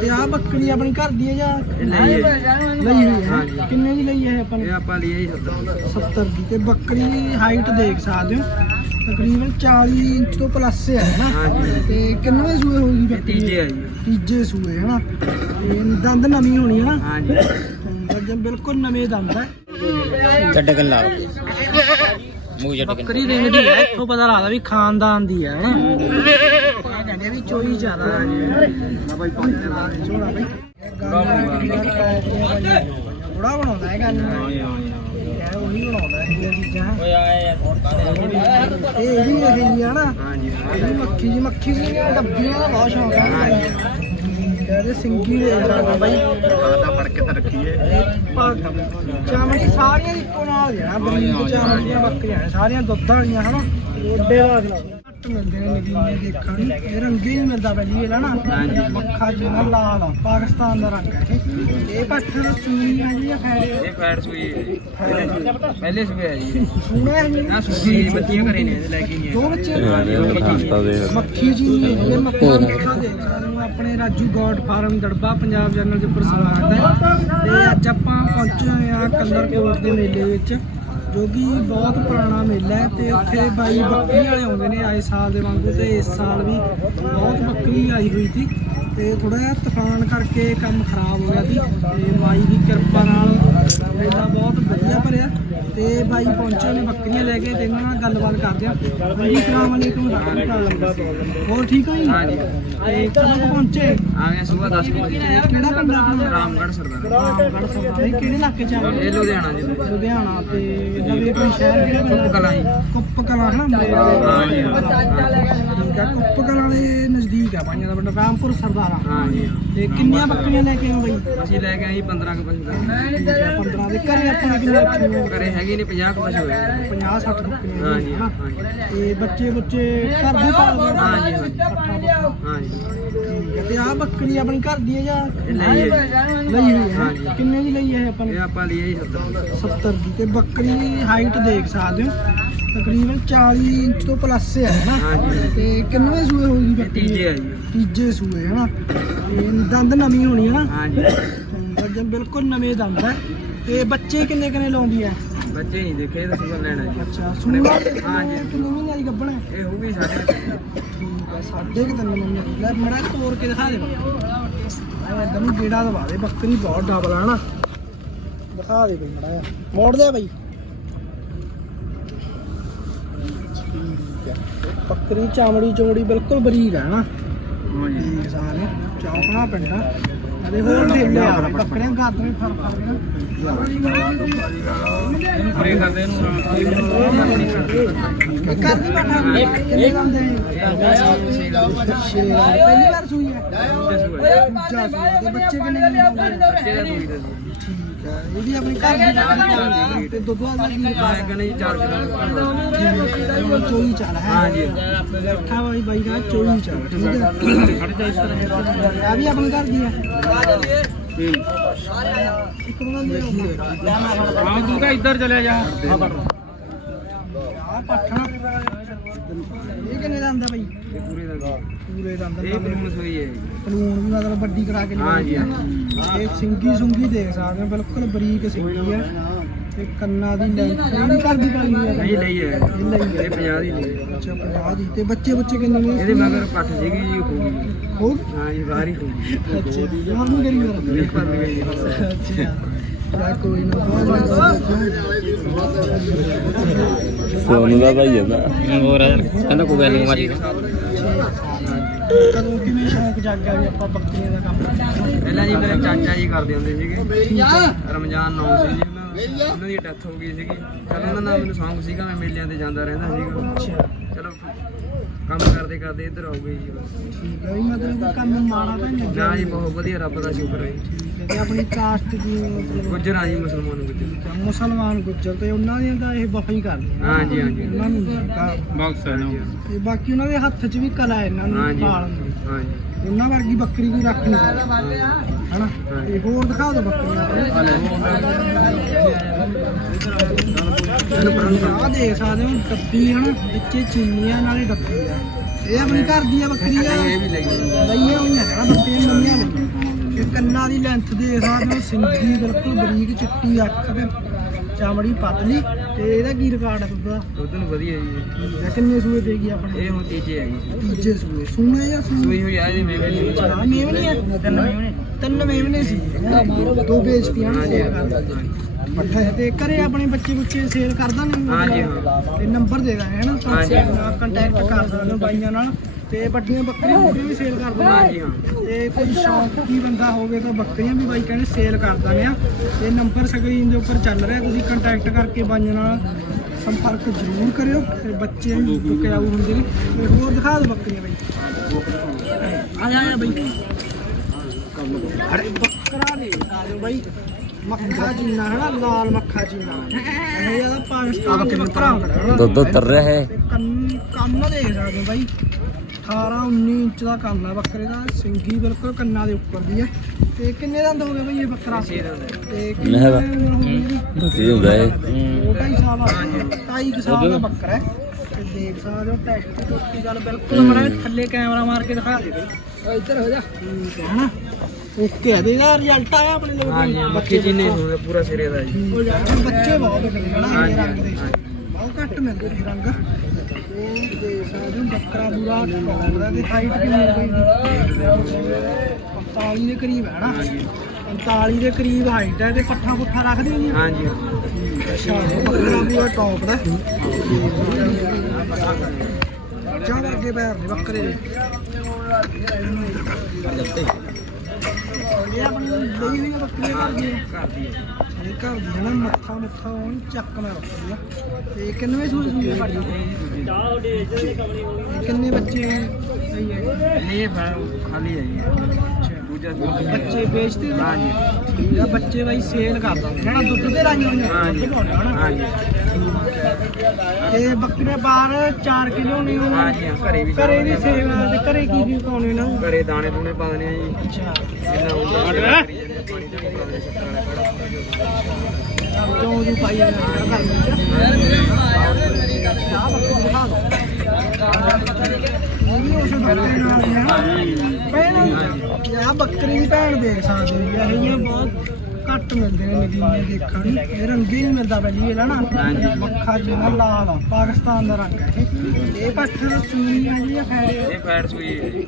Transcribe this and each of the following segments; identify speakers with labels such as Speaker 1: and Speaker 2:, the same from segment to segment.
Speaker 1: ਤੇ ਆ ਬੱਕਰੀ ਆਪਣੀ ਘਰ ਦੀ ਹੈ ਜਾਂ
Speaker 2: ਇਹ ਲਈ ਹੈ।
Speaker 1: ਲਈ ਹੋਈ ਹੈ। ਕਿੰਨੇ ਦੀ ਲਈ ਹੈ ਇਹ ਆਪਾਂ ਇਹ
Speaker 2: ਨੇ ਆਪਾਂ ਲਈ ਹੈ 70
Speaker 1: 70 ਦੀ। ਤੇ ਬੱਕਰੀ ਦੀ ਹਾਈਟ ਦੇਖ ਸਕਦੇ ਹੋ। ਤਕਰੀਬਨ 40 ਇੰਚ ਤੋਂ ਪਲੱਸ ਹੈ ਨਾ? ਤੇ ਕਿੰਨੇ ਸੂਏ ਹੋਊਗੀ ਇਹ ਬੱਕਰੀ ਤੀਜੇ ਆ ਜੀ। ਤੀਜੇ ਸੂਏ ਹੈ ਨਾ? ਤੇ ਦੰਦ ਨਵੀਂ ਹੋਣੀ ਹੈ ਨਾ? ਹਾਂਜੀ। ਦੰਦ ਬਿਲਕੁਲ ਨਵੇਂ ਦੰਦ ਹੈ। ਛੱਡ ਕੇ ਲਾ ਮੂੰਹ ਛੱਡ ਕੇ ਬੱਕਰੀ ਦੇਖਦੀ ਹੈ ਇੱਥੋਂ ਪਤਾ ਲੱਗਦਾ ਵੀ ਖਾਨਦਾਨ ਦੀ ਹੈ ਨਾ? ਕਹਿੰਦੇ ਵੀ ਚੋਈ ਜ਼ਿਆਦਾ ਬੜਾ ਬਣਾਉਂਦਾ ਹੈ ਗੱਲ।
Speaker 2: ਇਹ
Speaker 1: ਉਹੀ ਬਣਾਉਂਦਾ ਹੈ ਇਹ ਚੀਜ਼ਾਂ। ਓਏ ਆਏ ਯਾਰ ਇਹ ਵੀ ਰਹੀ ਹੈ ਨਾ।
Speaker 2: ਹਾਂਜੀ ਇਹ
Speaker 1: ਵੀ ਮੱਖੀ ਜੀ ਮੱਖੀ ਜੀ ਦੀਆਂ ਡੱਬੀਆਂ ਦਾ ਬਹੁਤ ਸ਼ੌਂਕ ਹੈ ਕਹਿੰਦੇ ਸਿੰਗੀ ਦੇ ਰਹਾ ਬਾਈ।
Speaker 2: ਆਦਾ ਫੜ ਕੇ ਤਾਂ ਰੱਖੀਏ।
Speaker 1: ਚਾਮੜੀ ਸਾਰੀਆਂ ਇੱਕੋ ਨਾਲ ਬਰੀਕ ਦੀਆਂ ਬੱਕਰੀਆਂ ਨੇ ਸਾਰੀਆਂ ਦੁੱਧ ਵਾਲੀਆਂ ਹਨਾ। ਓਡੇ ਦਾ ਘੱਟ ਮਿਲਦੇ ਨੇ ਨਗੀਨੇ ਦੇਖਣ ਨੂੰ। ਇਹ ਰੰਗੇ ਨਹੀਂ ਮਿਲਦਾ ਪਹਿਲੀ ਇਹ ਨਾ ਹਾਂਜੀ। ਮੱਖਾ ਜਿਹੜਾ ਲਾਲ ਆ ਪਾਕਿਸਤਾਨ ਦਾ ਰੰਗ ਹੈ। ਇਹ। ਇਹ ਪੱਠ ਸੂਈ ਆ ਜੀ ਫੈੜੇ
Speaker 2: ਇਹ ਫੈਟ ਸੂਈ ਹੈ ਜੀ।
Speaker 1: ਪਹਿਲੇ ਸੂਈ-
Speaker 2: ਪਹਿਲੇ ਸੂਈ ਹੈ ਜੀ।
Speaker 1: ਸੂਣਾ ਹੈ ਜੀ। ਨਾ
Speaker 2: ਸੂਈ ਬੱਚੀਆਂ ਘਰੇ ਨੇ ਇਹਦੇ ਲੈ ਕੇ ਨਹੀਂ ਦੋ ਆਏ।
Speaker 1: ਬੱਚੇ ਮੱਖੀ ਜੀ ਇਹ ਮੱਖਾ ਮੱਖਾ ਦੇ ਸਾਨੂੰ ਆਪਣੇ Raju God farm ਦੜਬਾ Punjab channel ਦੇ ਉੱਪਰ ਸਵਾਗਤ ਹੈ। ਤੇ ਅੱਜ ਆਪਾਂ ਪਹੁੰਚੇ ਆ ਕਲਰਕੋਟ ਦੇ ਮੇਲੇ ਵਿੱਚ। ਜੋ ਕਿ ਬਹੁਤ ਪੁਰਾਣਾ ਮੇਲਾ ਹੈ ਤੇ ਉੱਥੇ ਬਾਈ ਬੱਕਰੀ ਵਾਲੇ ਆਉਂਦੇ ਨੇ ਆਏ ਸਾਲ ਦੇ ਵਾਂਗੂ ਤੇ ਇਸ ਸਾਲ ਵੀ ਬਹੁਤ ਬੱਕਰੀ ਆਈ ਹੋਈ ਸੀ। ਤੇ ਥੋੜਾ ਜਿਹਾ ਤੂਫਾਨ ਕਰਕੇ ਕੰਮ ਖਰਾਬ ਹੋ ਗਿਆ ਸੀ। ਤੇ ਬਾਈ ਦੀ ਕਿਰਪਾ ਨਾਲ ਮੇਲਾ ਬਹੁਤ ਵਧੀਆ ਭਰਿਆ। ਤੇ ਬਾਈ ਪਹੁੰਚੇ ਨੇ ਬੱਕਰੀਆਂ ਲੈ ਕੇ ਤੇ ਇਹਨਾਂ ਨਾਲ ਗੱਲਬਾਤ ਕਰਦੇ ਆ। ਬਾਈ ਸਲਾਮ ਅਲੈਕੁਮ ਹੋਰ ਠੀਕ ਹੋ ਜੀ? ਹਾਂਜੀ। ਤੇ ਕਦੋਂ ਕੁ ਪਹੁੰਚੇ?
Speaker 2: ਆ ਗਏ ਸਵੇਰ 10 ਵਜੇ। ਕਿਹੜਾ
Speaker 1: ਪਿੰਡ ਆ ਆਪਣਾ?
Speaker 2: ਰਾਮਗੜ੍ਹ ਸਰਦਾਰ।
Speaker 1: ਰਾਮਗੜ੍ਹ ਸਰਦਾਰ। ਇਹ ਕਿਹੜੇ ਇਲਾਕੇ ਚ ਆ? ਇਹ ਲੁਧਿਆਣਾ ਜੀ। ਲੁਧਿਆਣਾ ਤੇ ਨਵੇਂ ਕੋਈ ਸ਼ਹਿਰ ਕਿਹੜਾ ਕੁੱਪ ਕਲਾਂ ਜੀ। ਕੁੱਪ ਕਲਾਂ ਹਨਾ? ਹਾਂਜੀ। ਠੀਕ ਆ ਕੁੱਪ ਕਲਾਂ ਦੇ ਨਜ਼ਦੀਕ ਆ ਬਾਈਆਂ ਦਾ ਪਿੰਡ ਰਾਮਪੁਰ ਸਰਦਾਰਾ। ਹਾਂਜੀ। ਤੇ ਕਿੰਨੀਆਂ ਬੱਕਰੀਆਂ ਲੈ ਕੇ ਆਏ ਬਾਈ?
Speaker 2: ਅਸੀਂ ਲੈ ਕੇ ਆਏ 15 ਕੁ ਪਸ਼ੂ। ਦਾ
Speaker 1: 15 ਦੇ ਘਰੇ ਆਪਾਂ ਕਿੰਨੇ ਰੱਖੇ
Speaker 2: ਹੋਏ? ਘਰੇ ਹੈਗੇ ਨੇ 50 ਕੁ ਪਸ਼ੂ ਹੈ
Speaker 1: 50 60 ਬੱਕਰੀਆਂ ਹਾਂਜੀ ਹਨਾ? ਹਾਂਜੀ। ਤੇ ਬੱਚੇ ਬੱਚੇ ਘਰ ਦੇ ਪਾਲਦੇ ਠੀਕ ਤੇ ਆ ਬੱਕਰੀ ਆਪਣੀ ਘਰ ਦੀ ਹੈ ਜਾਂ
Speaker 2: ਇਹ ਲਈ ਹੈ।
Speaker 1: ਲਈ ਹੋਈ ਹੈ ਹਾਂਜੀ। ਕਿੰਨੇ ਦੀ ਲਈ ਹੈ ਆਪਾਂ
Speaker 2: ਇਹ ਆਪਾਂ ਲਈ ਹੈ 70
Speaker 1: 70 ਦੀ। ਤੇ ਬੱਕਰੀ ਦੀ ਹਾਈਟ ਦੇਖ ਸਕਦੇ ਹੋ? ਤਕਰੀਬਨ 40 ਇੰਚ ਤੋਂ ਪਲੱਸ ਹੈ ਨਾ ਹਾਂਜੀ। ਤੇ ਕਿੰਨੇ ਸੂਏ ਹੋਊਗੀ ਬੱਕਰੀ ਤੀਜੇ ਆ ਜੀ। ਤੀਜੇ ਸੂਏ ਹਨਾ? ਤੇ ਦੰਦ ਨਵੀਂ ਹੋਣੀ ਹੈ ਨਾ ਹਾਂਜੀ। ਦੰਦ ਬਿਲਕੁਲ ਨਵੇਂ ਦੰਦ ਹੈ। ਤੇ ਬੱਚੇ ਕਿੰਨੇ ਕਿੰਨੇ ਲਾਉਂਦੀ ਹੈ?
Speaker 2: ਬੱਚੇ ਨਹੀਂ ਦੇਖੇ ਤਾਂ ਸੁਣ ਲੈਣਾ ਜੀ।
Speaker 1: ਅੱਛਾ ਸੂਆ? ਹਾਂਜੀ। ਕਿੰਨੇ ਮਹੀਨੇ ਦੀ ਗੱਭਣ ਹੈ?
Speaker 2: ਇਹ ਹੋਊਗੀ ਸਾਡੇ
Speaker 1: ਠੀਕ ਹੈ ਸਾਢੇ ਕਿ ਤਿੰਨ ਮਹੀਨੇ। ਦੀ ਲੈ ਮੜਾ ਤੋੜ ਕੇ ਦਿਖਾ ਦੇ। ਇਧਰ ਨੂੰ ਗੇੜਾ ਦਵਾ ਦੇ ਬੱਕਰੀ ਬਹੁਤ ਡਬਲ ਨਾ ਦਿਖਾ ਦੇ ਬਈ ਮੜਾ ਮੋੜ ਦੇ ਬਈ। ਠੀਕ ਹੈ। ਬੱਕਰੀ ਚਾਮੜੀ ਚੋੜੀ ਬਿਲਕੁਲ ਬਰੀਕ ਹੈ ਨਾ। ਹਾਂਜੀ। ਠੀਕ ਸਾਰੇ। ਚੌਕਣਾ ਪਿੰਡਾ ਅਰੇ ਹੋਰ ਢੇਲੇ ਆ ਰਹੇ ਬੱਕਰੀਆਂ ਗੱਦ ਵੀ ਫੜ ਕੇ ਇਹਨੂੰ ਪਰੇ ਕਰਦੇ ਇਹਨੂੰ ਇਹ ਕਰਦੀ ਬੈਠਾ ਕਿੰਨੇ ਲਾਉਂਦੇ। ਪਹਿਲੀ ਵਾਰ ਸੂਈ ਹੈ। ਬੱਚੇ ਕਿੰਨੇ ਨੇ? ਠੀਕ ਹੈ ਇਹਦੀ ਆਪਣੀ ਘਰ ਦੀ ਜਾਨ ਤੇ ਦੁੱਧ ਵਾਲੀ ਵੀ ਆ
Speaker 2: ਕਹਿੰਦੇ ਜੀ 4
Speaker 1: ਕਿਲੋ ਚੋਈ ਚਾਲ ਹੈ ਹਾਂਜੀ ਬੈਠਾ ਵਾਲੀ ਬਾਈ ਦਾ ਚੋਈ ਚਾਲ ਠੀਕ ਹੈ ਆ ਵੀ ਆਪਣੀ ਘਰ ਦੀ ਹੈ ਇੱਕ
Speaker 2: ਉਹਨਾਂ ਦੀ ਹਾਂ ਤੂੰ ਕਾ ਇੱਧਰ ਚਲਿਆ ਜਾ
Speaker 1: ਆ ਪੱਠਾ ਇਹ ਕਿੰਨੇ ਦਾ ਆਂਦਾ ਬਾਈ ਇਹ ਪੂਰੇ ਦਾ ਪੂਰੇ ਦਾ ਆਂਦਾ
Speaker 2: ਇਹ ਬਲੂਨ ਸੋਈ ਹੈ
Speaker 1: ਕਾਨੂੰਨ ਵੀ ਮਤਲਬ ਵੱਡੀ ਕਰਾ ਕੇ
Speaker 2: ਹਾਂਜੀ, ਲਿਆਈ
Speaker 1: ਇਹ ਸਿੰਗੀ ਸੁੰਗੀ ਦੇਖ ਸਕਦੇ ਹੋ ਬਿਲਕੁਲ ਬਰੀਕ ਸਿੰਗੀ ਹੈ। ਤੇ ਕੰਨਾਂ ਦੀ ਲੈਂਥ ਨਹੀਂ ਕਰਦੀ ਪਾਈ ਹੋਈ ਹੈ।
Speaker 2: ਨਹੀਂ ਲਈ ਹੈ। ਇਹ ਲਈ ਹੈ। ਇਹ 50 ਦੀ ਲਈ ਹੈ।
Speaker 1: ਅੱਛਾ 50 ਦੀ। ਤੇ ਬੱਚੇ ਬੱਚੇ ਕਿੰਨੇ ਨੇ
Speaker 2: ਇਹਦੇ ਮਗਰ ਪੱਠ ਸੀਗੀ ਜੀ ਹੋਊਗੀ ਹੋ ਹਾਂ ਜੀ ਬਾਹਰ ਹੀ ਹੋਊਗੀ ਅੱਛਾ ਹੋਰ ਨਹੀਂ ਕਰੀ ਹੋਰ ਇਹ ਪਰ ਗਈ ਅੱਛਾ ਨਾ ਸੋਨੂੰ ਦਾ ਭਾਈ ਜਾਂਦਾ ਹੋਰ ਯਾਰ ਕਹਿੰਦਾ ਕੋਈ ਗੱਲ ਨਹੀਂ ਮਾਰੀ। ਕਦੋਂ ਕਿਵੇਂ ਸ਼ੌਂਕ ਜਾਗਿਆ ਵੀ ਆਪਾਂ ਬੱਕਰੀਆਂ ਦਾ ਕੰਮ ਕਰੀਏ? ਪਹਿਲਾਂ ਜੀ ਮੇਰੇ ਚਾਚਾ ਜੀ ਕਰਦੇ ਹੁੰਦੇ ਸੀਗੇ। ਰਮਜ਼ਾਨ ਨੌ ਸੀ ਜੀ ਉਹਨਾਂ ਦਾ। ਉਹਨਾਂ ਦੀ ਡੈਥ ਹੋ ਗਈ ਸੀਗੀ। ਚਲ ਉਹਨਾਂ ਨਾਲ ਮੈਨੂੰ ਸੌਂਗ ਸੀਗਾ ਮੈਂ ਮੇਲਿਆਂ ਤੇ ਜਾਂਦਾ ਰਹਿੰਦਾ ਸੀਗਾ।
Speaker 1: ਅੱਛਾ। ਚਲੋ
Speaker 2: ਕੰਮ ਕਰਦੇ ਕਰਦੇ ਇੱਧਰ ਆਓ ਗਏ ਜੀ ਬਸ।
Speaker 1: ਠੀਕ ਹੈ ਵੀ ਮਤਲਬ ਕਿ ਕੰਮ ਮਾੜਾ ਤਾਂ ਨਹੀਂ ਲੱਗਿਆ।
Speaker 2: ਨਾ ਜੀ ਬਹੁਤ ਵਧੀਆ ਰੱਬ ਦਾ ਸ਼ੁਕਰ ਹੈ ਜੀ।
Speaker 1: ਠੀਕ ਹੈ ਤੇ ਆਪਣੀ ਕਾਸਟ ਦੀ
Speaker 2: ਮਤਲਬ ਗੁੱਜਰ ਆ ਜੀ ਮੁਸਲਮਾਨ ਗੁੱਜਰ।
Speaker 1: ਮੁਸਲਮਾਨ ਗੁੱਜਰ ਤੇ ਉਹਨਾਂ ਦੀ ਤਾਂ ਇਹ ਵਫਾ ਹੀ ਕਰਦੇ
Speaker 2: ਆ ਹਾਂਜੀ ਹਾਂਜੀ
Speaker 1: ਉਹਨਾਂ ਨੂੰ ਕਾ- ਬਖਸ਼ ਹੈ ਤੇ ਬਾਕੀ ਉਹਨਾਂ ਦੇ ਹੱਥ 'ਚ ਵੀ ਕਲਾ ਹੈ ਇਹਨਾਂ ਨੂੰ ਪਾਲਣ ਦੀ
Speaker 2: ਹਾਂਜੀ
Speaker 1: ਉਹਨਾਂ ਵਰਗੀ ਬੱਕਰੀ ਕੋਈ ਰੱਖ ਨਹੀਂ ਸਕਦਾ। ਹਨਾ? ਤੇ ਹੋਰ ਦਿਖਾ ਦਿਓ ਬੱਕਰੀਆਂ। ਆ ਦੇਖ ਸਕਦੇ ਹੋ ਡੱਬੀ ਹਨਾ ਵਿੱਚੇ ਚੀਨੀਆਂ ਨਾਲੇ ਡੱਬੀ ਆ। ਇਹ ਆਪਣੀ ਘਰ ਦੀ ਆ ਬੱਕਰੀ ਆ। ਇਹ ਵੀ ਲਈ ਲਈਆਂ ਹੋਈਆਂ ਨੇ ਬੱਕਰੀਆਂ ਨਵੀਆਂ ਨੇ ਕੰਨਾਂ ਦੀ ਲੈਂਥ ਦੇ ਸਕਦੇ ਹੋ ਸਿੰਗੀ ਬਿਲਕੁਲ ਬਰੀਕ ਚਿੱਟੀ ਅੱਖ ਤੇ ਚਮੜੀ ਪਤਲੀ। ਤੇ ਇਹਦਾ ਕੀ ਰਿਕਾਰਡ ਹੈ ਦਾ
Speaker 2: ਦੁੱਧ ਨੂੰ ਵਧੀਆ ਜੀ।
Speaker 1: ਠੀਕ ਹੈ ਕਿੰਨੇ ਸੂਏ ਦੇਗੀ ਆਪਣੇ?
Speaker 2: ਇਹ ਹੁਣ ਤੀਜੇ ਆ ਜੀ।
Speaker 1: ਤੀਜੇ ਸੂਏ। ਸੂਏ ਜਾਂ ਸੂਏ? ਸੂਈ
Speaker 2: ਹੋਈ ਆ ਜੀ ਮੇਵੇ
Speaker 1: ਦੀ ਹਾਂ ਮੇਵਨੀ ਹੈ ਤਿੰਨ ਮੇਵਨੇ ਤਿੰਨ ਮੇਵਨੇ ਸੀ। ਦੋ ਵੇਚਤੀਆਂ ਨਾ ਕਰਦਾ ਪੱਠਾ ਹੈ ਤੇ ਘਰੇ ਆਪਣੇ ਬੱਚੇ ਬੁੱਚੇ ਸੇਲ ਕਰਦਾ ਨਹੀਂ
Speaker 2: ਹਾਂਜੀ, ਹਾਂ।
Speaker 1: ਤੇ ਨੰਬਰ ਦੇ ਦਾਂਗੇ ਹਨਾ? ਹਾਂਜੀ। ਕੰਟੈਕਟ ਕਰ ਸਕਦੇ ਹੋ ਬਾਈਆਂ ਨਾਲ ਤੇ ਵੱਡੀਆਂ ਬੱਕਰੀਆਂ ਬੁੱਕਰੀਆਂ ਵੀ ਸੇਲ ਕਰ
Speaker 2: ਹਾਂਜੀ, ਦਿੰਦੇ ਹਾਂ।
Speaker 1: ਤੇ ਕੋਈ ਸ਼ੌਂਕੀ ਬੰਦਾ ਹੋਵੇ ਤਾਂ ਬੱਕਰੀਆਂ ਵੀ ਬਾਈ ਕਹਿੰਦੇ ਸੇਲ ਕਰ ਦਿੰਦੇ ਆ। ਤੇ ਨੰਬਰ ਸਕਰੀਨ ਦੇ ਉੱਪਰ ਚੱਲ ਰਿਹਾ ਤੁਸੀਂ ਕੰਟੈਕਟ ਕਰਕੇ ਬਾਈਆਂ ਨਾਲ ਸੰਪਰਕ ਜ਼ਰੂਰ ਕਰਿਓ ਤੇ ਬੱਚੇ ਵੀ ਬੁੱਕ ਆਉ ਹੁੰਦੇ ਨੇ। ਤੇ ਹੋਰ ਦਿਖਾ ਦਿਓ ਬੱਕਰੀਆਂ ਬਾਈ। ਆ ਜਾ ਆ ਬਾਈ। ਅਰੇ ਬੱਕਰਾ ਦੇ ਆ ਜਾਓ ਬਾਈ। ਮੱਖਾ ਚੀਨਾ ਹੈ ਨਾ ਲਾਲ ਮੱਖਾ ਚੀਨਾ ਇਹ ਜ਼ਿਆਦਾ ਪਾਕਿਸਤਾਨ ਦਾ ਬੱਕਰਾ ਹੁੰਦਾ
Speaker 2: ਦੁੱਧ ਉਤਰ ਰਿਹਾ ਹੈ
Speaker 1: ਕੰਨ ਕੰਨ ਦੇਖ ਸਕਦੇ ਹੋ ਬਾਈ 18 19 ਇੰਚ ਦਾ ਕੰਨ ਹੈ ਬੱਕਰੇ ਦਾ। ਸਿੰਗੀ ਬਿਲਕੁਲ ਕੰਨਾਂ ਦੇ ਉੱਪਰ ਦੀ ਹੈ ਤੇ ਕਿੰਨੇ ਦੰਦ ਹੋ ਗਏ ਬਾਈ ਇਹ ਬੱਕਰਾ।
Speaker 2: ਤੇ ਕਿੰਨੇ ਹੋ ਗਏ ਜੀ? ਦੱਸੀ ਹੁੰਦਾ ਹੈ
Speaker 1: ਦੋ ਢਾਈ ਸਾਲ ਆ। ਢਾਈ ਕੁ ਸਾਲ ਦਾ ਬੱਕਰਾ ਹੈ। ਤੇ ਦੇਖ ਸਕਦੇ ਹੋ ਟੈਸਟ ਟੁੱਟੀ ਗੱਲ ਬਿਲਕੁਲ ਮੜਾ ਥੱਲੇ ਕੈਮਰਾ ਮਾਰ ਕੇ ਦਿਖਾ ਦੇ ਬਈ। ਇੱਧਰ ਹੋ ਜਾ। ਠੀਕ ਹੈ ਨਾ ਓਕੇ ਆ ਇਹਦਾ ਰਿਜ਼ਲਟ ਆਇਆ ਆਪਣੇ ਲੋਕ
Speaker 2: ਹਾਂਜੀ ਬੱਚੇ ਜਿੰਨੇ ਹੋਣਗੇ ਪੂਰਾ ਸਿਰੇ ਦਾ ਜੀ।
Speaker 1: ਉਹ ਯਾਰ ਬੱਚੇ ਬਹੁਤ ਹਨਾ ਇਹ ਰੰਗ ਦੇ। ਬਹੁਤ ਘੱਟ ਮਿਲਦੇ ਨੇ ਰੰਗ। ਤੇ ਦੇਖ ਸਕਦੇ ਹੋ ਬੱਕਰਾ ਪੂਰਾ ਟੌਪ ਦਾ ਤੇ ਹਾਈਟ ਕਿੰਨੀ ਹੈ ਬਈ? 45 ਦੇ ਕਰੀਬ ਹੈ ਨਾ 45 ਦੇ ਕਰੀਬ ਹਾਈਟ ਹੈ ਤੇ ਪੱਠਾ ਪੁੱਠਾ ਰੱਖਦੇ ਹੋ ਜੀ ਹਾਂਜੀ। ਅੱਛਾ ਬੱਕਰਾ ਪੂਰਾ ਟੌਪ ਦਾ। ਚਾਹ ਵਰਗੇ ਪੈਰ ਨੇ ਬੱਕਰੇ ਦੇ। ਇਹ ਆਪਣੀ ਲਈ ਹੋਈ ਬੱਕਰੀ ਘਰ ਦੀ ਇਹ ਘਰ ਦੀ ਹੈ ਨਾ ਮੱਥਾ ਮੁੱਥਾ ਉਹਨ ਚੱਕ ਨਾ ਰੱਖਦੀ ਆ ਤੇ ਕਿੰਨਵੇਂ ਸੂਏ ਸੂਏ ਘਰ ਦੀ ਇਹ ਕਿੰਨੇ ਬੱਚੇ ਹੈ
Speaker 2: ਨਹੀਂ ਇਹ ਖਾਲੀ ਹੈ ਜੀ
Speaker 1: ਦੂਜਾ ਬੱਚੇ ਵੇਚਦੇ ਨੇ
Speaker 2: ਹਾਂਜੀ
Speaker 1: ਬੱਚੇ ਬਾਈ ਸੇਲ ਕਰਦਾ ਦਿੰਦੇ ਦੁੱਧ ਦੇ ਰਾਜੀ ਹੋਈਆਂ ਹਾਂਜੀ ਦੁੱਧ ਪਾਉਂਦੇ ਤੇ ਬੱਕਰੇ ਬਾਹਰ 4 ਕਿਲੋ ਨੇ ਉਹ।
Speaker 2: ਹਾਂਜੀ ਹਾਂ, ਘਰੇ
Speaker 1: ਵੀ ਘਰੇ ਵੀ ਸੇਵਾ ਤੇ ਘਰੇ ਕੀ ਕੀ ਪਾਉਣੇ ਨਾ
Speaker 2: ਘਰੇ ਦਾਣੇ ਦੂਣੇ ਪਾ ਦਨੇ ਆ ਜੀ। ਅੱਛਾ। ਜਿੰਨਾ ਹੁੰਦਾ ਕਰੀ ਜਾਂਦੇ ਆ, ਪਾਣੀ ਤੇ
Speaker 1: ਪਾ ਦੇ ਛੱਤਾਂ ਵਾਲਾ ਜੋ ਜੋ ਪਾਈ ਜਾਂਦਾ ਘਰ ਵਿੱਚ। ਚਾਹ ਬੱਕਰੀ ਦਿਖਾ ਦੋ। ਇਹ ਵੀ ਉਸ ਬੱਕਰੇ ਨਾਲ ਹੀ ਹੈ ਨਾ ਭੈਣ ਬੱਕਰੀ ਦੀ ਭੈਣ ਦੇਖ ਸਕਦੇ ਹੋ ਜੀ ਇਹ ਜਿਹੀਆਂ ਬਹੁਤ ਘੱਟ ਮਿਲਦੇ ਨੇ ਨਦੀਨੇ ਦੇਖਣ ਨੂੰ ਇਹ ਰੰਗੇ ਨਹੀਂ ਮਿਲਦਾ ਪਹਿਲੀ ਇਹ ਨਾ ਹਾਂਜੀ। ਮੱਖਾ ਜਿਹਨਾਂ ਲਾਲ ਆ ਪਾਕਿਸਤਾਨ ਦਾ ਰੰਗ ਹੈ। ਇਹ ਇਹ ਪੱਠ ਸੂਈ ਹੈ ਜੀ ਇਹ ਫੈਰੇ
Speaker 2: ਇਹ ਸੂਈ ਹੈ ਜੀ।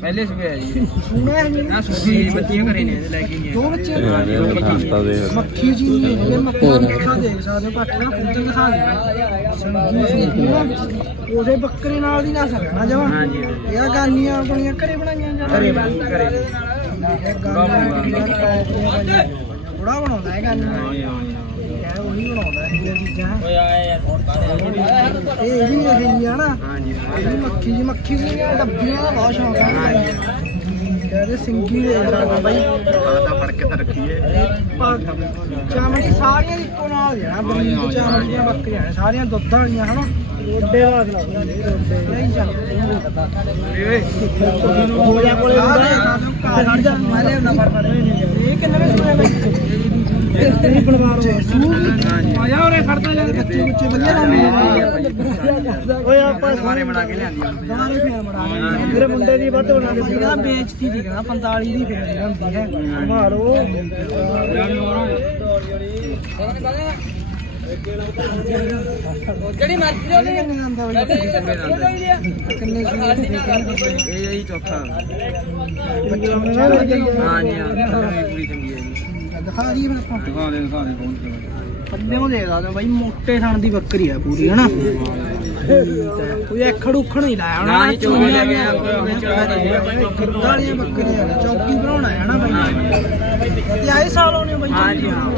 Speaker 1: ਪਹਿਲੇ ਸੂਏ ਹੈ ਜੀ। ਸੂਣਾ ਹੈ ਜੀ। ਨਾ
Speaker 2: ਸੂਈ ਬੱਚੀਆਂ ਘਰੇ ਨੇ
Speaker 1: ਲੈ ਕੇ ਗਏ ਦੋ ਬੱਚੇ ਖਾਂਦਾ ਦੇ ਮੱਖੀ ਜੀ ਨੇ ਇਹ ਮੱਖਾ ਮੱਖਾ ਦੇਖ ਸਕਦੇ ਹੋ ਪੱਠ ਦਾ ਫੁੱਟੇ ਦਿਖਾ ਦੇ। ਸੰਗੀ ਸੰਗੀ ਉਹਦੇ ਬੱਕਰੇ ਨਾਲ ਦੀ ਨਾ ਸਕਣਾ ਜਮਾ? ਹਾਂਜੀ ਇਹ ਗਾਨੀਆਂ ਆਪਣੀਆਂ ਘਰੇ ਬਣਾਈਆਂ
Speaker 2: ਜਾਂ ਘਰੇ ਘਰੇ। ਇਹ ਗਾਨੀਆਂ
Speaker 1: ਥੋੜਾ ਬਣਾਉਂਦਾ ਹੈ ਗਾਨੀਆਂ
Speaker 2: ਹਾਂਜੀ ਹਾਂਜੀ
Speaker 1: ਇਹ ਉਹੀ ਬਣਾਉਂਦਾ ਇਹ ਚੀਜ਼ਾਂ ਇਹ ਇਹ ਵੀ ਇਹ ਆ ਨਾ ਹਾਂਜੀ ਇਹ ਮੱਖੀ ਜੀ ਮੱਖੀ ਜੀ ਡੱਬੀਆਂ ਦਾ ਬਹੁਤ ਸ਼ੌਕ ਹੈ। ਕਹਿੰਦੇ ਸਿੰਗੀ ਦੇ ਰਹਾ ਬਾਈ
Speaker 2: ਆਦਾ ਫੜ ਕੇ ਤਾਂ ਰੱਖੀਏ
Speaker 1: ਚਾਮੜੀ ਸਾਰੀਆਂ ਇੱਕੋ ਨਾਲ ਹੀ ਬਰੀਕ ਚਾਮੜੀ ਦੀਆਂ ਬੱਕਰੀਆਂ ਸਾਰੀਆਂ ਦੁੱਧ ਵਾਲੀਆਂ ਹਨਾ ਰੋਡੇ ਦਾ ਨਹੀਂ ਚੱਲ ਹੋ ਜਾ ਕੋਲੇ ਖੜ ਜਾ ਮੈਂ ਲੈ ਨੰਬਰ ਫੜ ਇਹ ਕਿੰਨੇ ਵੇ ਸੂਏ ਬਾਈ ਇਹ ਬਣਵਾਰੋ ਹਾਂਜੀ ਆ ਜਾ ਉਰੇ ਖੜਦਾ ਲੈ ਬੱਚੇ ਬੱਚੇ ਵਧੀਆ ਲਾਉਂਦੇ
Speaker 2: ਓਏ ਆਪਾਂ ਸਾਰੇ ਬਣਾ ਕੇ ਲਿਆਂਦੀ ਆ ਸਾਰੇ
Speaker 1: ਫੇਰ ਬਣਾ ਮੇਰੇ ਮੁੰਡੇ ਦੀ ਵੱਧ ਬਣਾ ਦੇ ਸੀਗਾ ਵੇਚਤੀ ਦੀ ਕਹਿੰਦਾ 45 ਦੀ ਫੇਰ ਹੁੰਦੀ ਹੈ ਮਾਰੋ ਜਿਹੜੀ ਮਰਜ਼ੀ ਦੇ
Speaker 2: ਕਿੰਨੇ ਦੀ ਇਹ ਹੈ ਜੀ ਚੌਥਾ ਬੱਚੇ ਲੱਗੇ
Speaker 1: ਹਾਂਜੀ ਹਾਂ। ਪੂਰੀ ਚੰਗੀ ਹੈ ਜੀ। ਦਿਖਾ ਦੀ ਆਪਾਂ। ਦਿਖਾ ਦੇ ਦਿਖਾ ਦੇ ਕੌਣ ਪੱਲੇ ਨੂੰ ਦੇ ਦਾਦਾ ਬਾਈ ਮੋਟੇ ਥਣ ਦੀ ਬੱਕਰੀ ਆ ਪੂਰੀ ਹਨਾ? ਕੋਈ ਅੱਖੜ ਉਖੜ ਨਹੀਂ ਲਾਇਆ ਹੋਣਾ। ਨਾ ਹੀ ਚੋਗੇ ਲੈ ਕੇ ਆ ਕੋਈ ਚੜਾ ਦੇ ਵਾਲੀਆਂ ਬੱਕਰੀਆਂ ਨੇ ਚੌਕੀ ਬਣਾਉਣਾ ਹੈ ਨਾ ਬਾਈ। ਤੇ ਆਏ ਸਾਲ ਹੋਣੇ ਬਾਈ। ਹਾਂਜੀ, ਹਾਂ।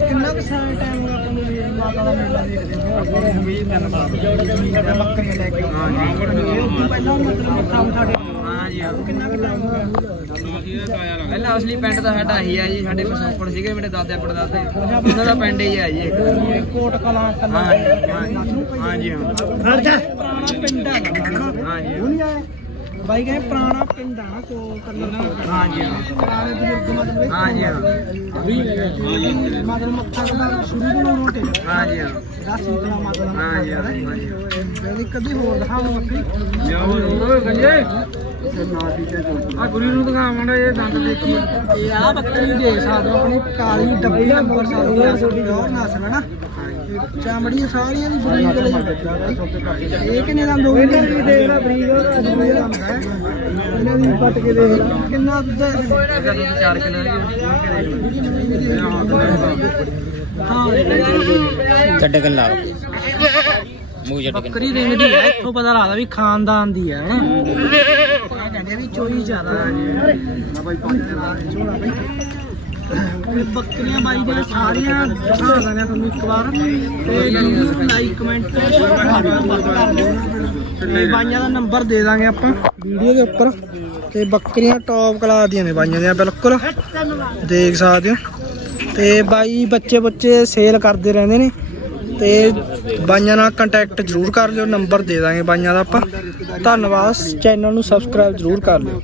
Speaker 1: ਕਿੰਨਾ ਕੁ ਸਾਲ ਟਾਈਮ ਹੋ ਗਿਆ ਆਪਾਂ ਨੂੰ ਮਾਤਾ ਦਾ ਮੇਲਾ ਦੇਖਦੇ ਹੋ ਵੀ ਤਿੰਨ ਸਾਲ ਬੱਕਰੀਆਂ ਲੈ ਕੇ ਹਾਂਜੀ ਇਹ ਉਦੋਂ ਪਹਿਲਾਂ ਮਤਲਬ ਕੰਮ ਸਾਡੇ
Speaker 2: ਹਾਂ ਕਿੰਨਾ ਕੁ ਟਾਈਮ ਹੋ ਗਿਆ ਪਹਿਲਾਂ ਅਸਲੀ ਪਿੰਡ ਤਾਂ ਸਾਡਾ ਹੀ ਆ ਜੀ ਸਾਡੇ ਪਸੋਪੜ ਸੀਗੇ ਮੇਰੇ ਦਾਦੇ ਪੜਦਾਦੇ। ਉਹਨਾਂ ਦਾ ਪਿੰਡ ਹੀ ਆ ਜੀ।
Speaker 1: ਇੱਕ ਕੋਟ ਕਲਾਂ ਕਲਾਂ ਹਾਂਜੀ
Speaker 2: ਹਾਂਜੀ ਹਾਂ
Speaker 1: ਜਾ। ਪੁਰਾਣਾ ਪਿੰਡ ਹੈ ਹਾਂਜੀ ਉਹ ਨਹੀਂ ਆਇਆ? ਬਾਈ ਕਹਿੰਦੇ ਪੁਰਾਣਾ ਪਿੰਡ ਆ ਕੋ ਕਲਾਂ
Speaker 2: ਹਾਂਜੀ ਹਾਂ। ਪੁਰਾਣੇ ਬਜ਼ੁਰਗ ਮਤਲਬ ਹਾਂਜੀ ਹਾਂ।
Speaker 1: ਮਤਲਬ ਮੱਥਾ ਕਦਾ ਸ਼ੁਰੂ ਤੋਂ ਰੋਟੇ ਹਾਂਜੀ ਹਾਂ। ਦਾ ਸਿੰਗਲਾ ਮਾਤਾ ਦਾ
Speaker 2: ਹਾਂਜੀ
Speaker 1: ਕਦੀ ਹੋਰ ਦਿਖਾਵਾਂ ਬੱਕਰੀ ਜਾਓ ਗੰਜੇ ਆ ਗੁਰੀ ਨੂੰ ਦਿਖਾਵਾਂਗਾ ਇਹ ਦੰਦ ਦੇਖੀ ਇਹ ਆ ਬੱਕਰੀ ਦੇਖ ਸਕਦੇ ਹੋ ਆਪਣੀ ਕਾਲੀ ਡੱਬੀ ਨੰਬਰ ਸਾਡੀ ਪਿਓਰ ਨਸਲ ਹੈ ਨਾ। ਇਹ ਚਮੜੀ ਸਾਰੀਆਂ ਦੀ ਬਰੀਕ ਲਈ ਇਹ ਕਿੰਨੇ ਦੰਦ ਹੋ ਗਏ ਵੀ ਦੇਖ ਲੈ ਬਰੀਕ ਇਹਨਾਂ ਦੀ ਪੱਟ ਕੇ ਦੇਖ ਲੈ। ਕਿੰਨਾ ਦੁੱਧ ਹੈ 4 ਕਿਲੋ
Speaker 2: ਹਾਂ। ਛੱਡ ਕੇ ਲਾ
Speaker 1: ਮੂੰਹ ਛੱਡ ਕੇ। ਬੱਕਰੀ ਰਿੰਗਦੀ ਹੈ ਇੱਥੋਂ ਪਤਾ ਲੱਗਦਾ ਵੀ ਖਾਨਦਾਨ ਦੀ ਹੈ ਹਨਾ। ਆ ਕਹਿੰਦੇ ਵੀ ਚੋਰੀ ਜ਼ਿਆਦਾ ਹੈ ਇਹ ਬੱਕਰੀਆਂ ਬਾਈ ਦੀਆਂ ਸਾਰੀਆਂ ਦਿਖਾ ਦਿੰਦੇ ਆ ਤੁਹਾਨੂੰ ਇੱਕ ਵਾਰ। ਤੇ ਵੀਡੀਓ ਨੂੰ ਲਾਈਕ ਕਮੈਂਟ ਤੇ ਬਾਈਆਂ ਦਾ ਨੰਬਰ ਦੇ ਦਾਂਗੇ ਆਪਾਂ ਵੀਡੀਓ ਦੇ ਉੱਪਰ। ਤੇ ਬੱਕਰੀਆਂ ਟੌਪ ਕਲਾਸ ਦੀਆਂ ਨੇ ਬਾਈਆਂ ਦੀਆਂ ਬਿਲਕੁਲ। ਦੇਖ ਸਕਦੇ ਹੋ। ਤੇ ਬਾਈ ਬੱਚੇ ਬੱਚੇ ਸੇਲ ਕਰਦੇ ਰਹਿੰਦੇ ਨੇ। ਤੇ ਬਾਈਆਂ ਨਾਲ ਕੰਟੈਕਟ ਜ਼ਰੂਰ ਕਰ ਲਿਓ ਨੰਬਰ ਦੇ ਦਾਂਗੇ ਬਾਈਆਂ ਦਾ ਆਪਾਂ। ਧੰਨਵਾਦ ਚੈਨਲ ਨੂੰ ਸਬਸਕ੍ਰਾਈਬ ਜ਼ਰੂਰ ਕਰ ਲਿਓ।